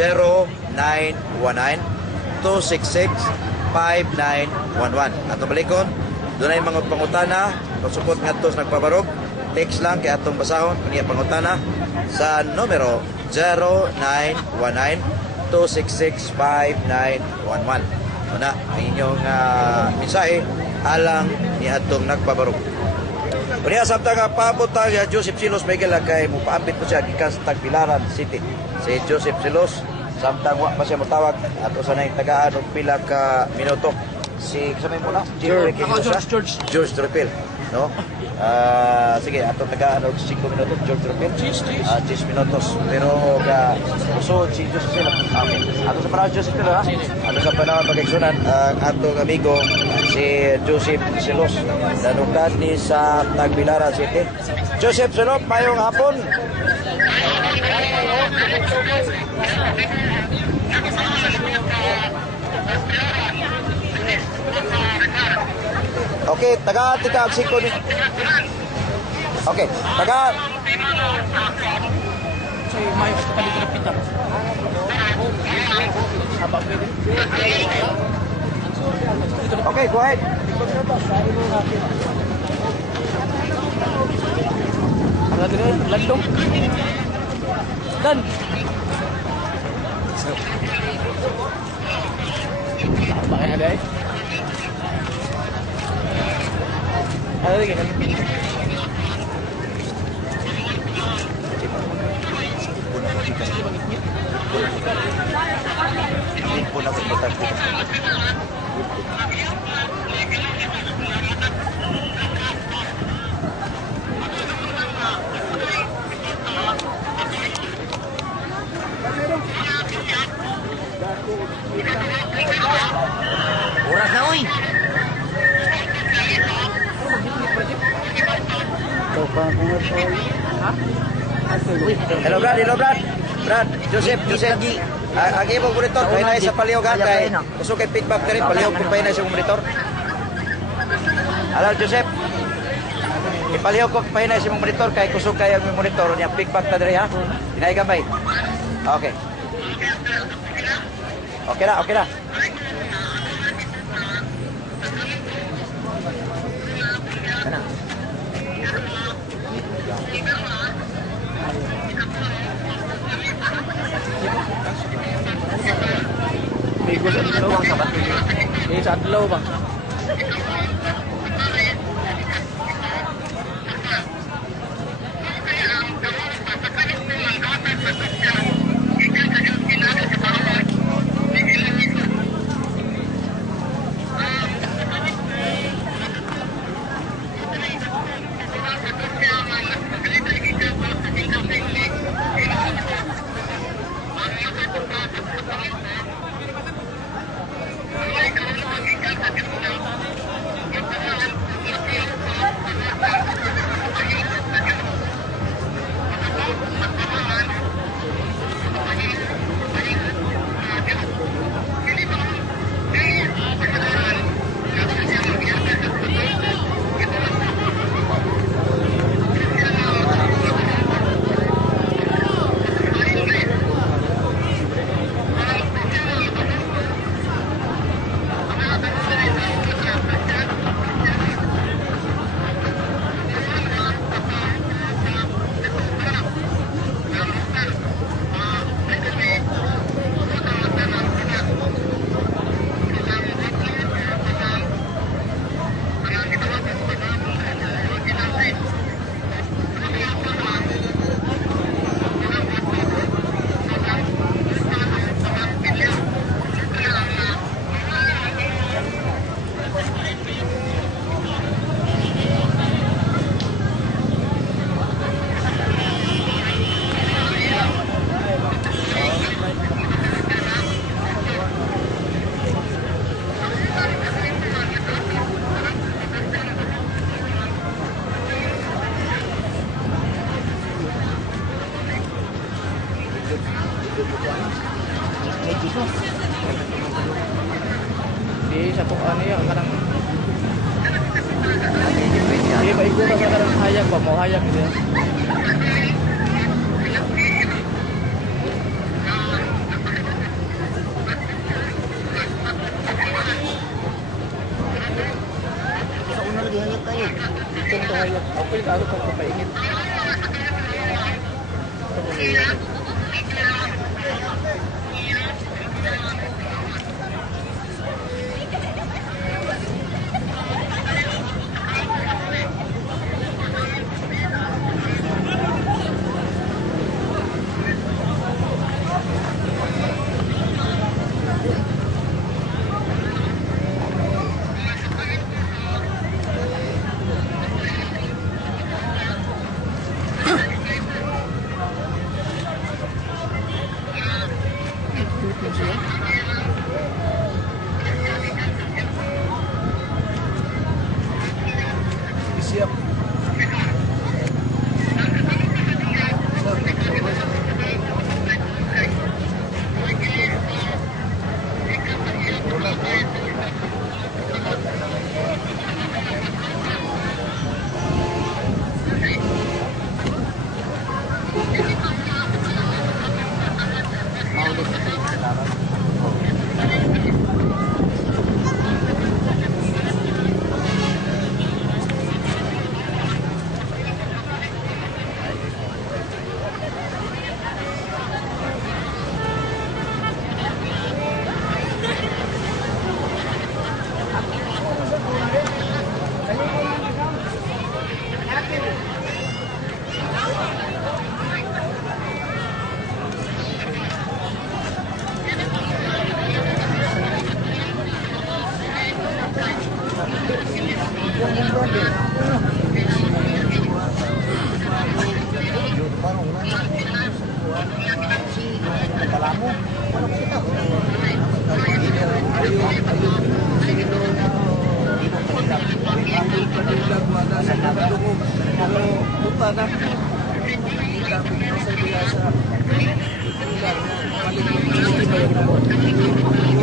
0919-266-5911. Atong balikon, doon ay mga pangutana, pasupot nga ito sa nagpabarog, text lang kaya atong basahon, kanya pangutana sa numero 0919-266-5911. Una, ang inyong mensahe alang ni atong nagpabarog. Kuniya samtang paabot tayo Joseph Silos Miguel kay mupaambit po siya gikan sa Tagbilaran City. Si Joseph Silos samtang wa pa siya motawag at usa na tagaan og pila ka minuto. Si kasama mo na George Trepil, no? Sige, ato tagaan og 5 minuto George Trepil. 10 minutos. Pero usod si Joseph Silos. Ato sa para Joseph Silos, ha? Ato sa panahon pagigsunan ang atong amigo si Joseph Silos, nanugdan ni sa Tagbilaran City. Joseph Silos, mayong hapon. Okay, taga ang 5 ni. Okay, taga. Say, may gusto ka dito na pita. Okay, go ahead. Landong. Dan. Apa yang ada? Ada lagi kan? Pun aku bertanya. Oras na, uy! Hello, Brad. Brad, Joseph. Agi mo monitor, kaya na sa palihogan kay gusto kay feedback ka rin, palihog kung kaya na sa monitor. Hello, Joseph. Ipalihog ko kaya na sa monitor kay gusto kaya ang monitor niya, feedback na rin, ha? Hinay gamay. Okay. Okay na. Bigo sa dito bang sabat ini. Ini sa adlaw bang. Di satu ano yan, karang di ba igutan sa karang hayag ba, mau hayag gitu ya. pwede ka ako papaingit. Siap.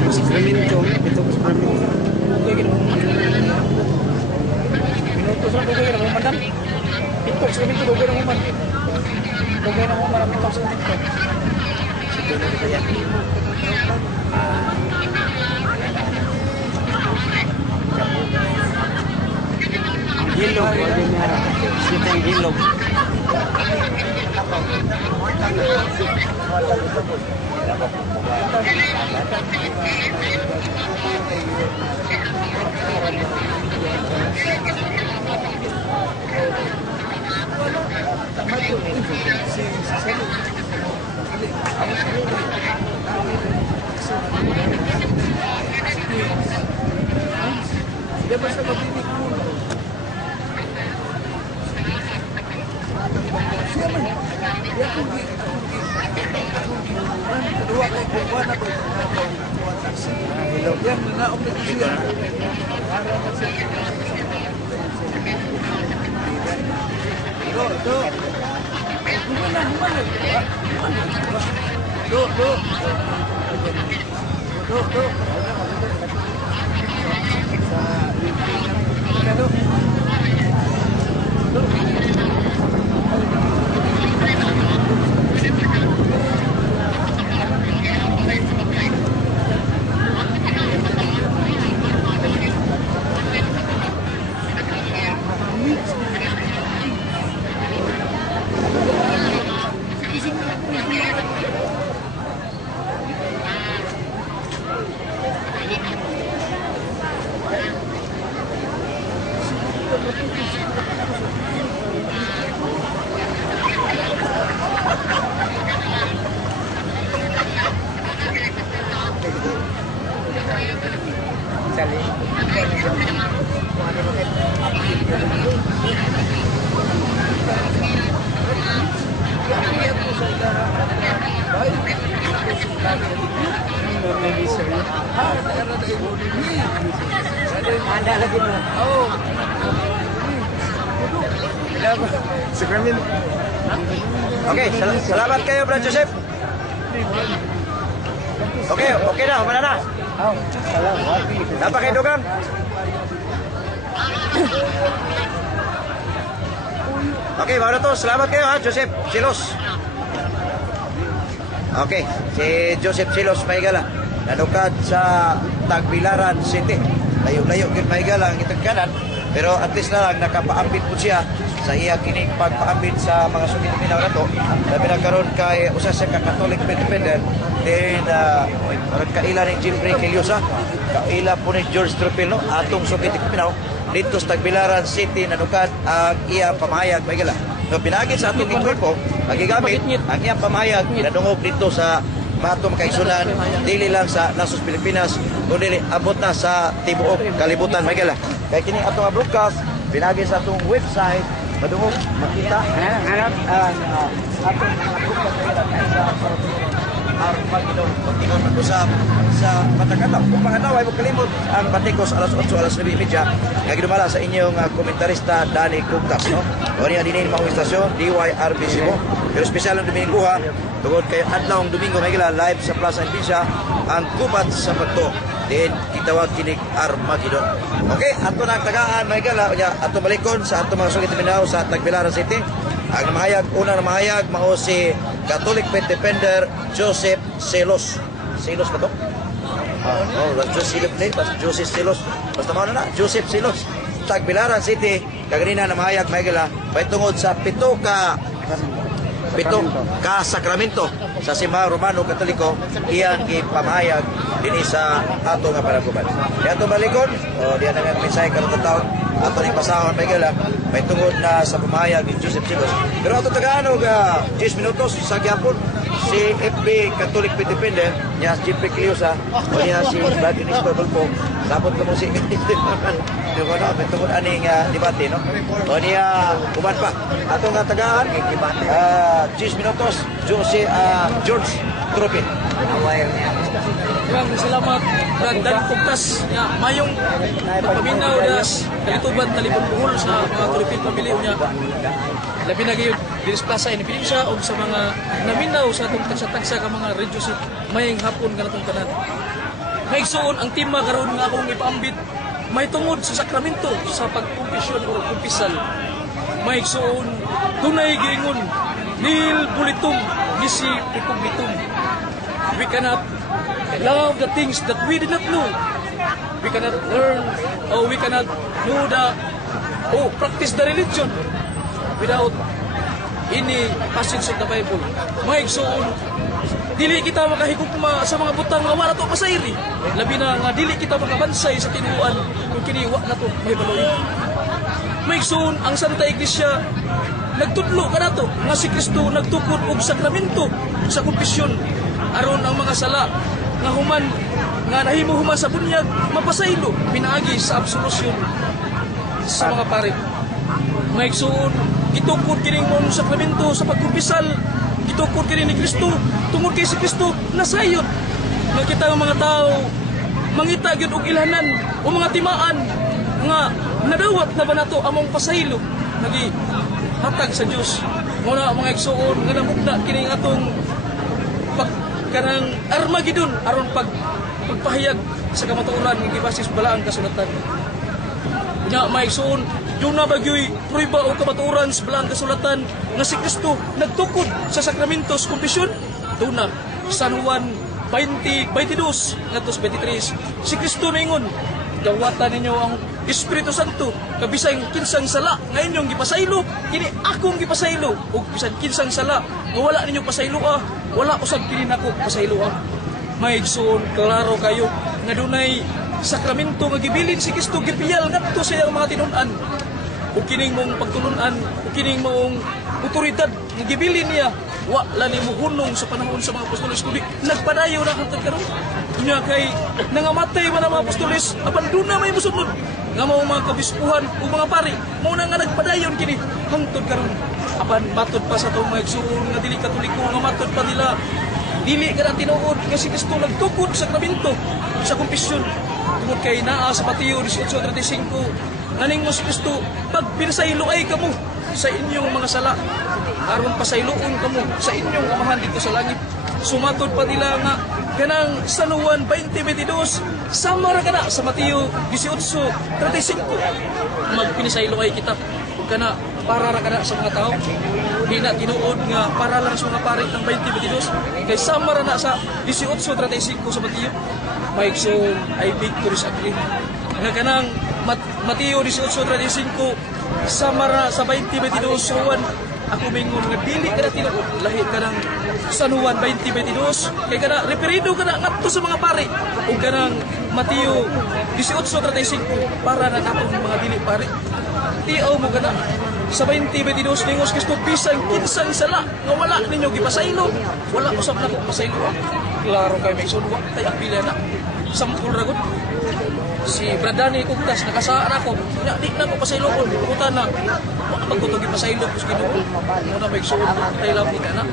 Sacramento, ito ko Sacramento. Okay, minuto sa okay na madam. Ito Sacramento okay na man. Okay na man ang ito Sacramento. Siguro na kaya. Gilog, kita yung gilog. Dia basta mabinig mo. Siya man. Dia kugi. Kedua kay kuwan na ko. Hello. Yan na obligasyon. Do. Mana. Do. Ada lagi mo. Oh. Sacramento. Okay, salamat kayo, Brad Joseph. Okay, okay na, humana na. Salamat. Napakadugang. Okay, mga to, salamat kayo ha, Joseph Silos. Okay, si Joseph Silos Maygala, nanukad sa Tagbilaran City. Layo-layo yun Maygala ang itong kanan. Pero at least na lang nakapaambit po siya sa iya kining pagpaambit sa mga sugid minaw nato. Labi na karon kay usa sa ka Catholic independent then kaila ni Gilbert Keliosa, kaila po ni George Tropil no atong sugid minaw dito sa Tagbilaran City nanukat ang iya pamahayag may gala. No pinagit sa atong grupo magigamit ang iya pamahayag nadungog dito sa matong kaisunan dili lang sa Nasos Pilipinas kundi abot na sa tibuok kalibutan may gala. Kaya kini atong broadcast pinagi sa atong website madungog makita atong Armageddon continuon mag-usap sa Matagataw. Kung pangataway mo kalimot ang Batikos alas 8 alas 9:30 nga gidumala sa inyong komentarista Danny Cugtas no. O niya dinhi mga istasyon DYRB mo. Pero espesyal ang Domingo tungod kay adlaw ang Domingo may gila live sa Plaza Envicia ang gubat sa Bato. Then kitawag kinig Armageddon. Okay, ato na tagaan may gala ato balikon sa ato mga sugid Mindanao sa Tagbilaran City. Ang mahayag, unang mahayag mao si Catholic Faith Defender Joseph Selos. Selos ba to? Joseph Selos. Basta mao na Joseph Selos. Tagbilaran City, kaganina na mahayag may gala tungod sa pito ka sakramento sa Simbahan Romano Katoliko iyang ipamahayag dinhi sa ato nga panaguban. Di ato balikon o diyan nga mensahe karon taon ato ni pasahon may gala may tungod na sa pamahayag ni Joseph Selos. Pero ato Tagalog 10 minutos sa gyapon si FB Catholic Faith Defender niya si Gilbert Keliosa o niya si Brad Inisco Tulpo sabot ko mo si yung ano, may tungod aning debate no o niya uban pa ato nga tagaan 10 minutos George Tropil aware niya. Maraming salamat Brad Dan Cugtas nga mayong pagpaminaw das kalituban talibon buhol sa mga Tropil pamilya niya. Labi na gyud dinis plaza ini siya og sa mga naminaw sa atong tagsa-tagsa ka mga religyoso mayang hapon kanatong tanan. Maigsuon ang tema karon nga akong ipaambit may tungod sa sakramento sa pagkumpisyon o kumpisal. Maigsuon tunay giingon nil bulitum nisi republitum. We cannot love the things that we did not know. We cannot learn or we cannot know practice the religion without any passage of the Bible. Maigsuon dili kita makahigugma sa mga butang nga wala to pasayri. Labi na nga dili kita makabansay sa tinuan kung kini wa na to may baloy. Maigsuon ang Santa Iglesia nagtudlo kanato nga si Kristo nagtukod og sakramento sa kumpisyon aron ang mga sala nga human nga nahimo human sa bunyag mapasaylo pinaagi sa absolusyon sa mga pare. Maigsuon gitukod kining mong sakramento sa pagkumpisal gitukod kini ni Kristo tungod kay si Kristo nasayod nga kita nga mga tao mangita gyud og ilhanan o mga timaan nga nadawat na ba nato among pasaylo nagi hatag sa Dios muna mga igsuon nga namugna kini atong kanang Armageddon aron pagpahayag sa kamatuoran nga gibasis balaang kasulatan. Nya maigsuon yung nabagyoy prueba o kamatuoran sa balaang kasulatan nga si Kristo nagtukod sa sakramentos kumpisyon tuna San Juan 20:22 ngadto 23 si Kristo mingon dawatan ninyo ang Espiritu Santo kabisang kinsang sala nga inyong gipasaylo kini akong gipasaylo ug bisan kinsang sala nga wala ninyo pasaylo wala usab kini nako pasaylo maigsoon klaro kayo nga dunay sakramento nga gibilin si Kristo gipiyal ngadto sa iyang mga tinun-an ug kining mong pagtulunan ug kining mong otoridad nga gibilin niya wala nimo hunong sa panahon sa mga apostoles kundi nagpadayo na hangtod karon nya kay nangamatay man ang mga apostoles apan duna may mosunod nga mao mga kabispuhan ug mga pari mao na nga nagpadayon kini hangtod karon apan matod pa sa tuong mga igsuon nga dili katoliko nga matod pa nila dili ka na tinuod nga si Kristo nagtukod sa sakramento sa kumpisyon tungod kay naa sa Mateo 18:35 naning mo si Kristo pag pinasaylo ay kamo sa inyong mga sala aron pasayloon kamo sa inyong amahan dito sa langit sumatod pa nila nga kanang San Juan 20:22 sama ra kana sa Mateo 18:35 magpinisaylo ay kita ug kana para ra kana sa mga tao di na tinuod nga para lang sa mga parit ng 20:22 kay sama ra na sa 18:35 sa Mateo maigsoon ay victory sa Kristo nga kanang Mateo 18:35 sa Mara sa 20:22 Juan ako mingon nga dili ka na tinuod lahi ka ng San Juan 20:22 kay kana referido ka na ngadto sa mga pari ug kanang Mateo 18:35 para na natong mga dili pari tiaw mo kana sa 20:22 ningos Kristo bisan kinsang sala nga wala ninyo gipasaylo wala usab nako pasaylo klaro kay may sunwa tay apila na sampul ra gud si Bradani Kugtas nakasaan ako nya di na ko pasaylo ko puta na magkutog ipasaylo ko sa Ginoo mo na may suod tay labi ka na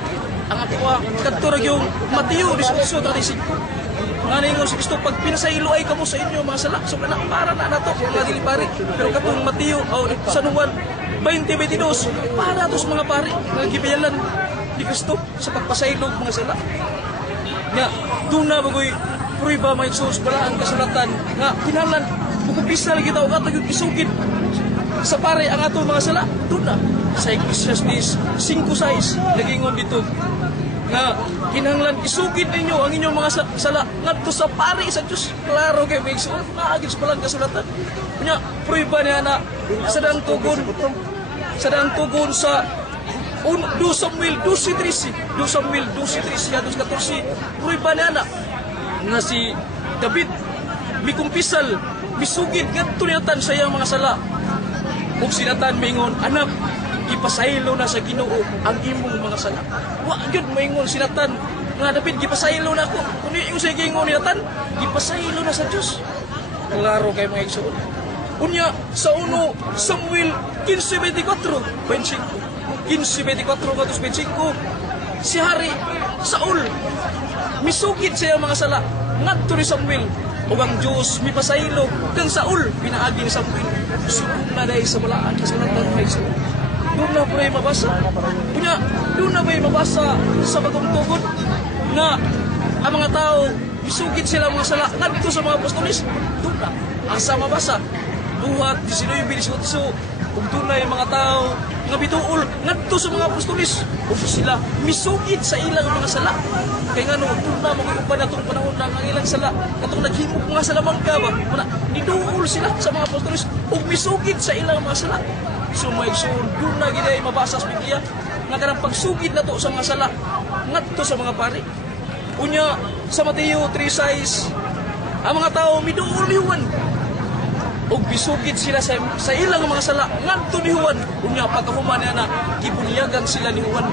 ang ako kadto ra yung Mateo 18:35 ngani ngo si Kristo pag pinasaylo ay kamo sa inyo mga sala so na para na nato mga dili pari pero katong Mateo San Juan 20:22 para to sa mga pari nga gipayalan ni Kristo sa pagpasaylo mga sala nya duna bagoy prueba may sus bala ang kasulatan nga kinahanglan bukupisal kita og ato yung isugid sa pare ang ato mga sala duna sa Ecclesiastes 5:6 nagingon dito nga kinahanglan isugid ninyo ang inyong mga sala ngadto sa pare sa Dios klaro kay may sus naagid sa balang kasulatan nya prueba niya na sadang tugon sa 2 Samuel 12:13 2 14 prueba niya na nga si David mikumpisal misugid ngadto niyatan sa iyang mga sala ug sinatan mingon anak gipasaylo na sa Ginoo ang imong mga sala wa gyud moingon sinatan nga David gipasaylo na ko kuno yung sa gingon niyatan gipasaylo na sa Dios klaro kay mga igsoon unya sa 1 Samuel 15:24 si Hari Saul misugid siya mga sala ngadto ni Samuel ug ang Dios mipasaylo kang Saul pinaagi ni Samuel subong na dai sa balaan kasulatan may Saul doon na pray mabasa kunya doon na bay mabasa sa bagong tugon nga ang mga tao misugid sila mga sala ngadto sa mga apostolis doon na asa mabasa buhat 19:18 ug dunay mga tao nga bituol ngadto sa mga apostolis ug sila misugid sa ilang mga sala kay ngano na mag-uban natong panahon lang ang ilang sala katong naghimok mga salamangka ba wala niduol sila sa mga apostolis ug misugid sa ilang mga sala so may sure dun na gid ay mabasa sa Biblia nga kanang pagsugid nato sa mga sala ngadto sa mga pari unya sa Mateo 3:6 ang mga tao miduol ni Juan ug bisugid sila sa ilang mga sala ngadto ni Juan unya pagkahuman niya na gibunyagan sila ni Juan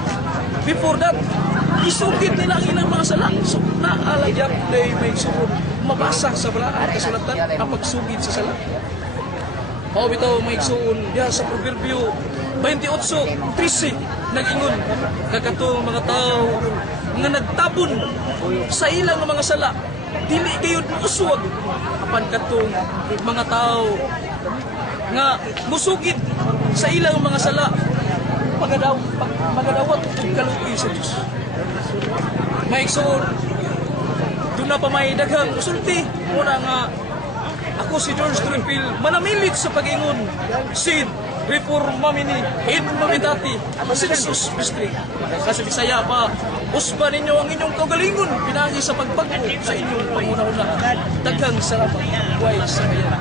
before that isugid nila ang ilang mga sala so naalagyan day may suod mabasa sa balaan kasulatan ang pagsugid sa sala mao bitaw may suon diha sa Proverbio 28:13 nagingon kakato mga tao nga nagtabon sa ilang mga sala dili gayud uswag apan katong mga tao nga musugid sa ilang mga sala magadawat og kaluoy sa Dios maigsoon doon na pa may daghang usulti muna nga ako si George Trinfield manamilit sa pag-ingon Sid Reformamini in Mamitati Census District kasi Bisaya pa usba ninyo ang inyong kaugalingon pinagi sa pagbago sa inyong panguna-una daghang salamat buhay sa bayan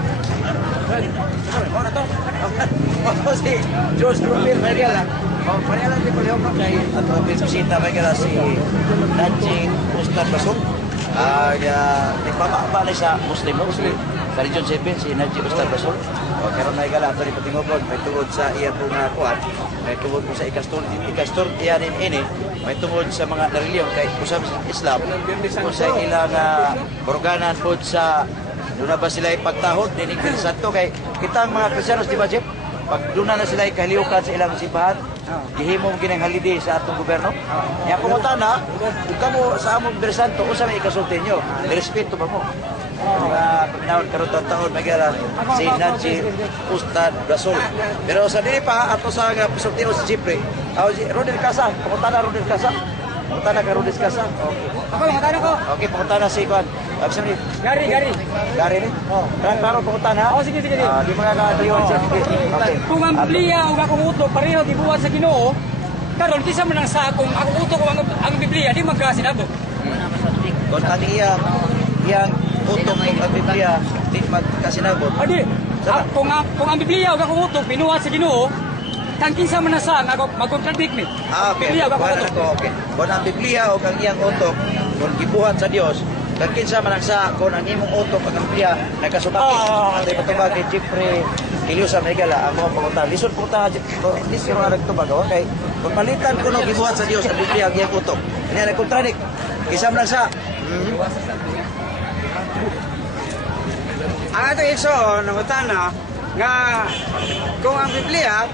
si George Trinfield Mariala Mariala di ko liok kay ato bisita Mariala si Nancy Ustad Basol nagpapakaba na sa Muslim sa Region 7 si Najib Ustad Basol o karon na igala ato ni patingopon may tungod sa iya pong kuan may tungod po sa ikastor iyanin ini may tungod sa mga reliyon kay usab sa Islam o sa ilang organan po sa doon na ba sila ipagtahod dinig santo kay kitang mga Kristiyanos di ba Jeff pag doon na sila ikahiliukan sa ilang simbahan gihimo ginang holiday sa atong gobyerno ya kumuta na ug kamo sa among Bersanto usa may ikasulti nyo respeto ba mo pagnaon karon taon magara si Najib Ustad Basol pero sa dili pa ato sa nga pasultino si Chipre si Rodel Casa kumuta na Rodel Casa kumuta na ka Rodel Casa Ako lang katana ko. okay kumuta na si Kwan sabi Gari. Gari ni klaro kumuta na Oh, sige. di mga ka-diwan siya okay Kung ang Biblia o akong uto pareho gibuhat sa Ginoo, karon kisa man ang sa akong uto ko ang Biblia di magkasinabot. kon ani iyang utok ug ang Biblia di magkasinabot. Adi, kung ang Biblia ug akong utok binuhat sa Ginoo, kang kinsa man nasa nga mag-contradict mi. Okay. Biblia ug akong Kuha na utok. ko, okay. Kung ang Biblia o ang iyang utok, kung gibuhat sa Dios, kung kinsa man ang sa, kung ang imong utok ang Biblia, nagkasubaki. At ipatubag kay Jeffrey Kiliosa Megala, ang mga pangunta. Lisod po ta, this yung nagtubag. Okay. Kung palitan ko nung gibuhat sa Dios, ang Biblia ang iyang utok. Hindi na nag-contradict. Kinsa man ang sa. Ang ating igsoon, nangutana, nga kung ang Biblia,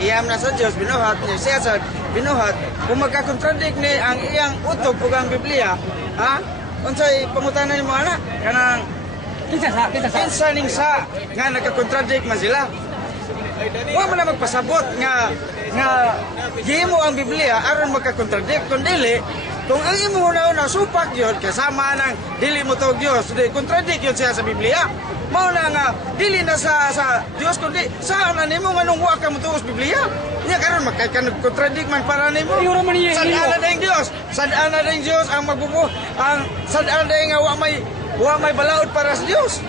iyam na sa Diyos, binuhat niya, siya sa binuhat, kung magkakontradict ni ang iyang utok o ang Biblia, ha? Unsay pangutanan ni mo anak? Kanang Kinsa sa. kinsa ning sa nga nagkakontradict man sila. Wa man na magpasabot nga gihimo ang Biblia aron magkakontradict kun dili kung ang imo una supak yun kasama ng dili mo to Dios, di contradict yun siya sa Biblia. Mao na nga dili na sa Dios kundi sa na nimo nganong wa ka mo tuos Biblia. Nya karon magka-contradict man para nimo. Siguro man iya. Sadaan na Dios. Sadaan na Dios ang magbubuo ang sadaan na nga wa may balaod para sa Dios.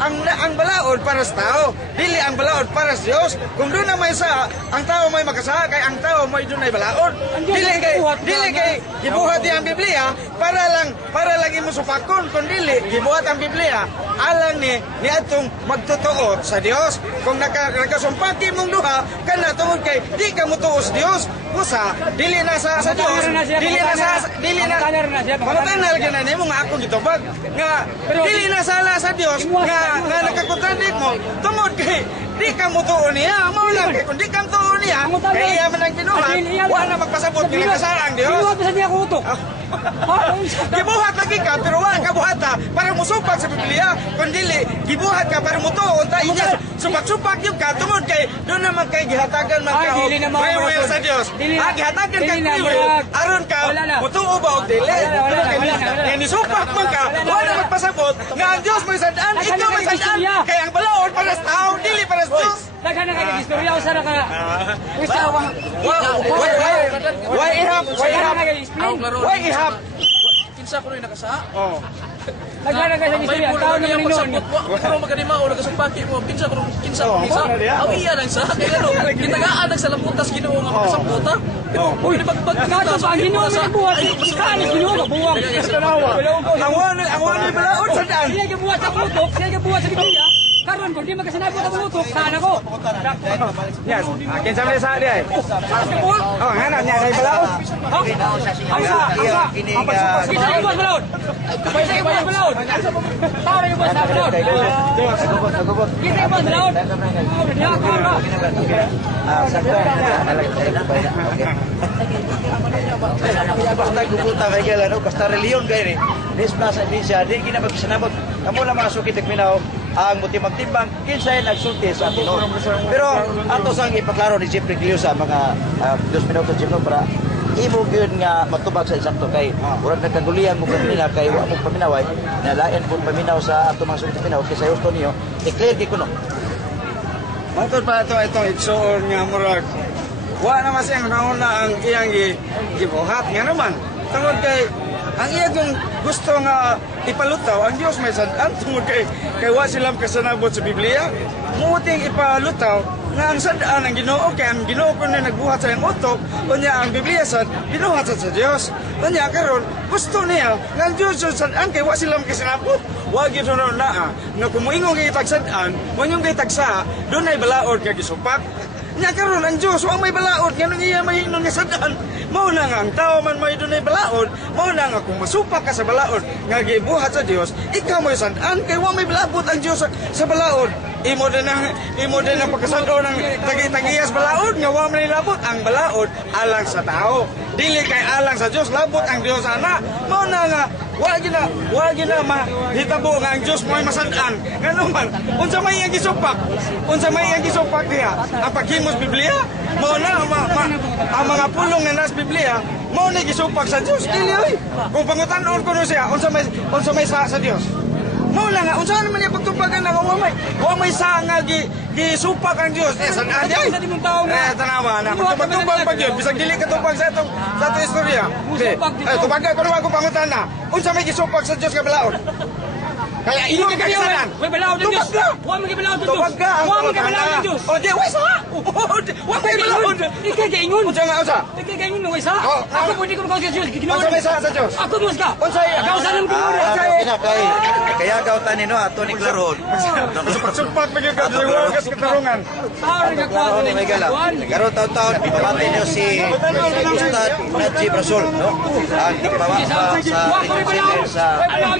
Ang balaod para sa tao, dili ang balaod para sa Dios. Kung doon na may sa, ang tao may makasaka kay ang tao may doon ay balaod. Dili kay gibuhat ang Biblia para lang imo supakon kun dili gibuhat ang Biblia alang ni atong magtotoo sa Dios. Kung nakasumpaki mong duha kana tungod kay di ka motuo sa Dios, usa dili na sa Dios. Dili na pangutanal gyud na nimo nga akong gitubag nga dili na sala sa Dios nga nakakontradict mo tungod kay di ka motuo niya. Mao lang kay kun di ka motuo niya kay iya man ang binuhat wa na magpasabot nga kasala ang Dios. Binuhat pa sa diya akong utok. Gibuhat lagi ka pero wa ka buhata para musupak sa Biblia kun dili gibuhat ka para mutuo ta inya supak-supak yung ka tungod kay doon naman kay gihatagan man ka free will sa Dios. Gihatagan kay free will aron ka mutuo ba og dili. Kay nisupak man ka wa na magpasabot nga ang Dios may sadaan ikaw may sadaan kay ang balaod para sa tao dili para sa Dios. Daghan na kay istorya usa ra ka. Why ihap? Kinsa ko rin nakasa? Oh. Daghan na kay istorya tao na niya ninon. pagsabot mo. Pero maganima o nagasumpaki mo. Kinsa ko isa. Aw iya lang sa. Kaya ano, gitagaan nagsalamputas Ginoo nga magkasamputa. Uy, Kato pa ang Ginoo man buhat. Kani Ginoo buwang. Ang wala balaod sa daan. Siya gibuhat sa utok, siya gibuhat sa Biblia. Karon kung di magkasanabot ang utok, sana ko. Yes. Akin sa sa dia. Oh, ngana niya kay balaod. Kita yung buhat balaod. Kita yung buhat balaod. Tao yung buhat balaod. Kita yung buhat balaod. Basta gubuta kay galano, basta reliyon kay ni. Displaza din siya, di ginapagsanabot. Kamo na mga sukit minaw ang magtimbang kinsay nagsulti sa Ginoo. Pero ato sang ipaklaro ni Jeffrey Kiliosa mga 2 minuto Jeffrey para imo gyud nga matubag sa eksakto kay murag nagkagulian mo kanina kay wa mo paminaway na lain pud paminaw sa ato mga sukit minaw kay sa gusto niyo i-clear gi kuno. Matod pa itong igsoon nga murag. Wa naman siyang nauna ang iyang gibuhat nga naman. Tungod kay ang iyang gusto nga ipalutaw ang Dios may sadaan tungod kay wa silang kasanabot sa Biblia. Muting ipalutaw nga ang sadaan ang Ginoo kay ang Ginoo kun nagbuhat sa iyang utok unya ang Biblia sad binuhat sa Dios. Unya karon gusto niya nga ang Dios sadaan kay wa silang kasanabot. Wa gyud na nga kumuingon kay tagsadaan, mo yung kay tagsa, dunay balaod kay gisupak. Nya karon ang Dios wa may balaod nganong iya mahingnon nga sadaan. Mao na nga ang tao man may dunay balaod, mao na nga kung masupak ka sa balaod nga gibuhat sa Dios, ikaw may sadaan kay wa may balabot ang Dios sa balaod. Imo din ang pagkasado ng tagi-tagiyas balaod nga wa man labot ang balaod alang sa tao. Dili kay alang sa Dios labot ang Dios ana. Mao na nga wa gina mahitabo nga ang Dios mo'y masan-an. Ngano man unsa may iyang gisupak? Unsa may iyang gisupak diha? Ang paghimos Biblia? Mao na ang mga pulong nga nas Biblia, mao ni gisupak sa Dios. Dili oy. Kung pangutan-on kuno siya, unsa may sa Dios? Mao lang nga unsa man niya pagtubagan na wa may sa nga gisupak ang Dios. San-an ay? Sa dimong tao nga. Tanawa na. Tubag pa yun. Bisag dili ka tubag sa itong istorya. Tubagan ko naman kung pangutan na. Unsa may gisupak sa Diyos nga balaod? Kaya iyo ang kasalan. Way balaod ng Diyos. Wa man gibalaod ng Diyos. Tubag ka ang Wa man gibalaod ng Diyos. O di, wais ha? Wa kay balaod. Ikay kaingon. Unsa nga unsa? Ikay kaingon way sa. Oh, Ako pwede ko magkausap sa Diyos. Unsa may sa Diyos? Ako mus ka. Unsa iya? Kausan ng Diyos. Kaya gawtan nino ato ni klaron. Sumpat maging kadluwag kas katarungan. Sorry ka Klaro ni Miguel. Karon taon-taon ipamati niyo si Ustad Najib Rasul, no? Ang ipamati sa representative sa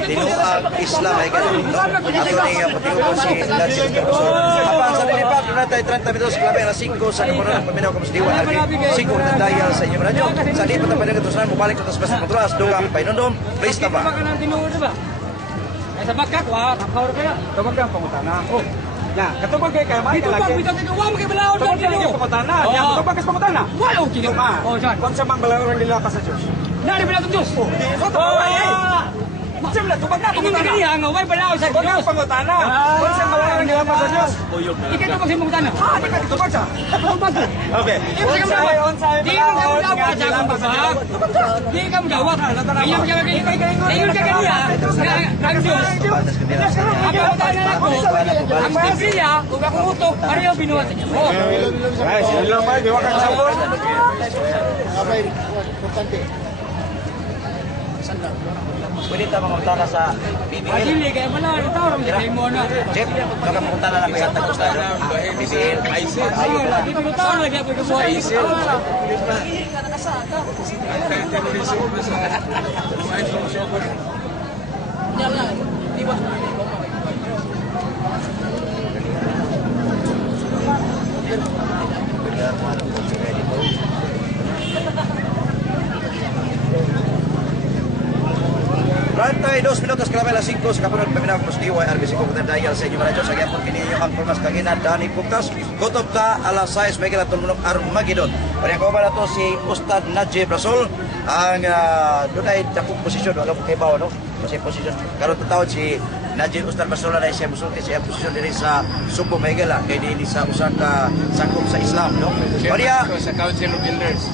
Tinuang Islam ay ganun, no? Ato ni patiupo si Najib Rasul. Apang sa nilipap na tayo 30 minutos klabe alas 5 sa kamunan ng paminaw kamus diwa arbi 5 na dayal sa inyong radyo. Sa lipat na panagatusan mo balik sa Basta Patras dugang painondom. Please na ba? Baka nang tinuod ba? Ay sa bakak wa, kapawr kaya. Tubag ka ang pangutana. Oh. Na, katubag kay kay Dito pa bitaw kay wa mo kay balaod ng Tubag ka Diyos. ang pangutana. Ya, tubag ka sa pangutana. Wa okay na. Oh, John. Unsa mang balaod ang nila sa Dios? Nari balaod ng Diyos. Unsa man tubag na Ingin ka kaniya nga way balaod sa Tubag Diyos. ang pangutana. Unsa mang balaod ang nila sa Dios? Ikay to kasi mong tanong. Ah, di ka tubag sa. Okay. Di mo gawat sa akong babag. Di ka mo gawat. Iyong ka kaniya. Ang Diyos. Ang pagkana ako. Ang Biblia, kung ako utok, pareho binuhat sa Diyos. Ay, sila lang ba? Di wa ka kasabot. Pwede ta mangutana sa BBL. Adili kaya mana ang tao ram kay mo na. Jeff, makapunta na lang sa Tag Ustad. BBL. Lagi ko tao lagi ako ko buhay. Rantay 2 minutos klabe alas 5 sa kapunod paminaw ko sa DYRB 5 kutan dayal sa inyong radyo sa gyapon kini ang formas kagina Dani Pugtas kutob ta alas 6 may kila tulmunok Armageddon. Pare ko ba to si Ustad Najib Rasul ang dunay dakong posisyon wala ko kay bawo no. Kasi posisyon karon taon si Najib Ustad Rasul na siya musulti siya posisyon diri sa Subo Maygala kay dinhi sa usa ka sangkop sa Islam no. Pareha Sa Council of Elders.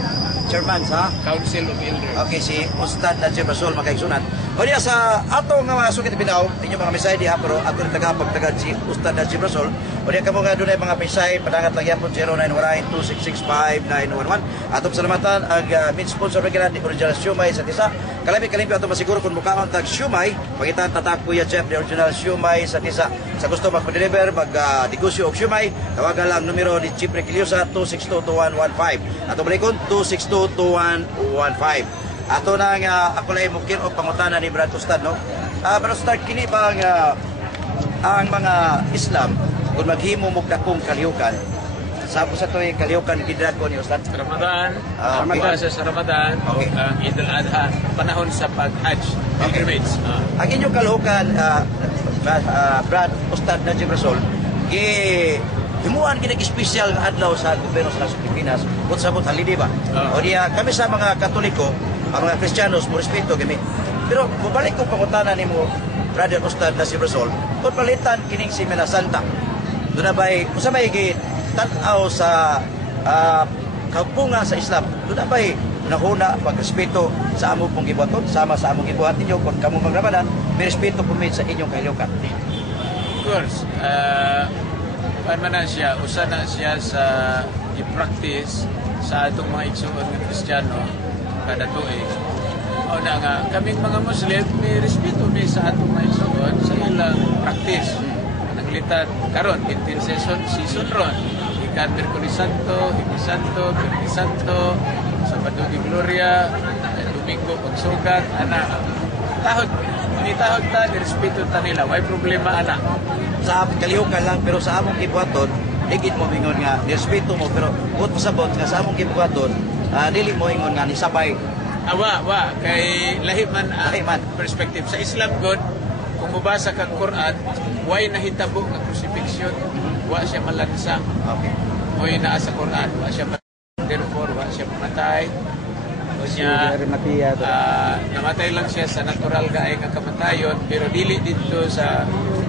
chairman sa Council of Elders. okay, si Ustad Najib Rasul makaigsunan. O diya sa ato nga mga sukit binaw, inyo mga misay diha pero ato rin tagapagtagad si Ustad Najib Rasul. O diya kamo nga doon ay mga misay, padangat lang yapon 0919-2665-911. Atong salamatan ang main sponsor regular ni Original Siumay sa Tisa. Kalami-kalimpi ato masiguro kung mukhaon tag Siumay, pagitan tatak Kuya Jeff ni Original Siumay sa Tisa. Sa gusto magpa-deliver, mag-negosyo og Siumay, tawagan lang numero ni Chief Recliosa 262-2115. Ato balikon 262-2115. Ato nang ako lang mukir o pangutana ni Brad Ustad, no? Brad Ustad, kini bang ang mga Islam, kung maghimo mo dakong kalihukan, sa to'y kalihukan gidrad ko ni Ustad? Ramadan, okay. sa Ramadan, Okay. ang Eid al-Adha, panahon sa pag-Hajj, pilgrimage. Ang inyong kaluhukan, Brad Ustad Najib Rasul, himuan kinag-espesyal nga adlaw sa gobyerno sa Pilipinas, kung sabot halidi ba? O diya, kami sa mga Katoliko, ang mga Kristiyanos, mo respeto kami. Pero mabalik kong pangutana ni mo, Brother Ustad Najib Rasul, kung palitan kining Semana Santa, doon na ba'y, kung sa may tanaw sa kapunga sa Islam, doon na ba'y nahuna pagrespeto sa among pong gibuhaton, sama sa among gibuhat ninyo, kung kamong magramadan, may respeto po sa inyong kahilukan. Of course, paano na siya, usa na siya sa i-practice sa atong mga igsuon ng Kristiyano kada tuig. O na nga, kaming mga Muslim, may respeto may sa atong mga igsuon sa ilang practice. Naglitan, karon, season ron. Ikan Merkulis Santo, Hibis Santo, Biyernes Santo, Sabado de Gloria, Domingo Pagsugat, anak. Tahod ta, respeto ta nila. May problema, anak. Sa kalihukan lang, pero sa among gibuhaton, digit mo ingon nga, respeto mo, pero bot pasabot nga sa among gibuhaton, dili mo ingon nga ni sabay. Wa. Kay lahi man ang Lahi man. perspective. Sa Islam, God, kung mabasa kang Quran, way nahitabo ng crucifixion, wa siya malansa. Okay. Way naa sa Quran, wa siya malansa. Therefore, wa siya mamatay. Niya, namatay lang siya sa natural gaay nga kamatayon, pero dili dito sa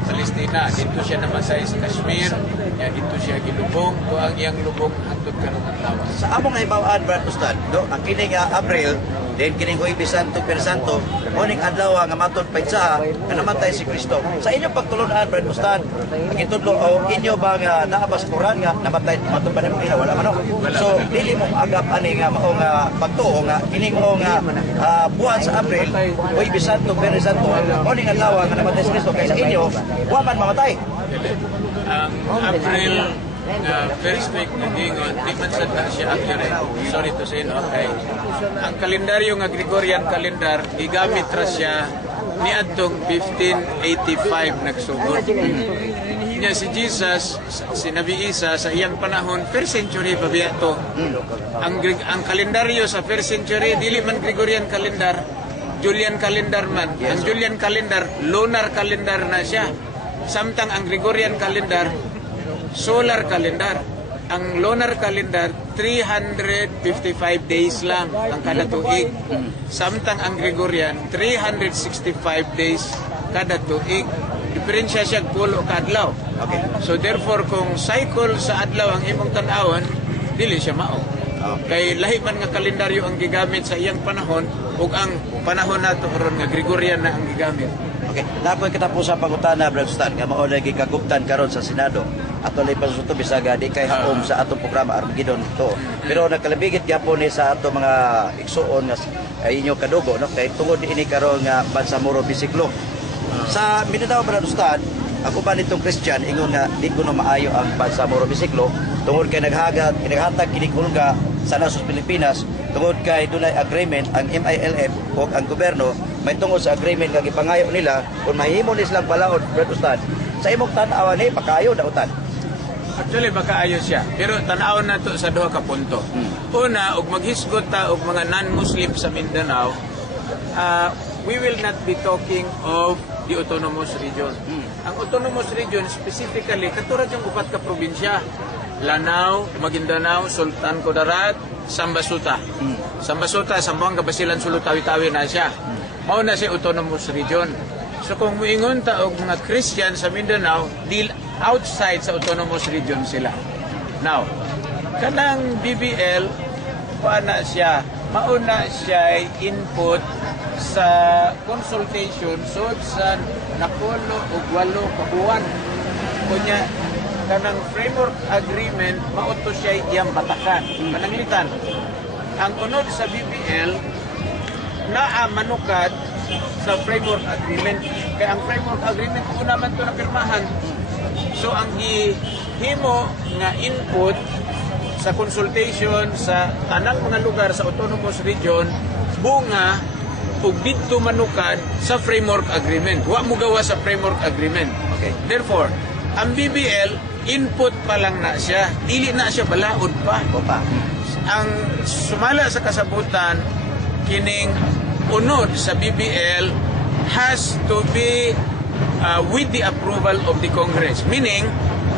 Palestina. Dito siya namatay sa Kashmir, dito siya gilubong, to ang iyang lubong hangtod karong adlaw. Sa among naibawaan, Brad Ustad, no, ang kini nga April, Then kining Huwebes Santo per Santo, morning adlaw nga matud paitsa nga namatay si Kristo. Sa inyong pagtulunan, Brad Ustad, ang itudlo o inyo ba nga naabas Quran nga namatay matud pa nimo wala man. So dili mo agap ani nga mao nga pagtuo nga kining o nga buwan sa April, Huwebes Santo per Santo, morning adlaw nga namatay si Kristo kay sa inyo wa man mamatay. Ang April first week ng Gingon, di man sad na siya accurate. Sorry to say, no? Okay. Ang kalendaryo nga Gregorian calendar, gigamit ra siya ni adtong 1585 nagsugod. Nya si Jesus, si Nabi Isa sa iyang panahon, first century pa biya to. Ang kalendaryo sa first century, dili man Gregorian calendar, Julian calendar man. Ang Julian calendar, lunar calendar na siya. Samtang ang Gregorian calendar, solar calendar. Ang lunar calendar, 355 days lang ang kada tuig. Samtang ang Gregorian, 365 days kada tuig. Diferensya siya pulo ka adlaw. Okay. So therefore, kung cycle sa adlaw ang imong tan-awon, dili siya mao. Kay lahi man nga kalendaryo ang gigamit sa iyang panahon ug ang panahon nato karon nga Gregorian na ang gigamit. Okay. Napoy kita po sa pangutana, Brad Ustad, nga mao lagi kaguptan karon sa Senado. Ato lay pasuto bisag di kay haom sa atong programa Armageddon to. Pero nakalabigit gyapon ni sa ato mga igsuon nga inyo kadugo no kay tungod ini karon nga Bangsamoro bisiklo. Sa Mindanao, Brad Ustad, ako ba nitong Christian ingon nga di ko na maayo ang Bangsamoro bisiklo tungod kay naghatag kini hulga sa nasod Pilipinas tungod kay dunay agreement ang MILF o ang gobyerno may tungod sa agreement nga gipangayo nila kung mahimo ni silang balaod, Brad Ustad, sa imong tan-awan ni pakayo dautan. Actually, makaayo siya. Pero tanawon na to sa duha ka punto. Una, ug maghisgot ta og mga non-Muslim sa Mindanao, we will not be talking of the autonomous region. Ang autonomous region, specifically, katulad yung upat ka probinsya. Lanao, Maguindanao, Sultan Kudarat, Sambasuta. Sambasuta, Sambuanga, Basilan, Sulu-Tawi-Tawi na siya. Mao na siya autonomous region. So kung muingon ta og mga Christian sa Mindanao, deal outside sa autonomous region sila. Now, kanang BBL, paana siya, mauna siya input sa consultation so sa napulo o 8 ka buwan. Kunya, kanang framework agreement, mauto siya iyang batakan. Pananglitan, ang unod sa BBL, naa manukat sa framework agreement. Kaya ang framework agreement, una man ito napirmahan. So ang gihimo nga input sa consultation sa tanang mga lugar sa autonomous region, bunga ug didto manukad sa framework agreement. Wa mo gawa sa framework agreement. Okay. Therefore, ang BBL input pa lang na siya, dili na siya balaod pa. Opa. Ang sumala sa kasabutan kining unod sa BBL has to be with the approval of the Congress. Meaning,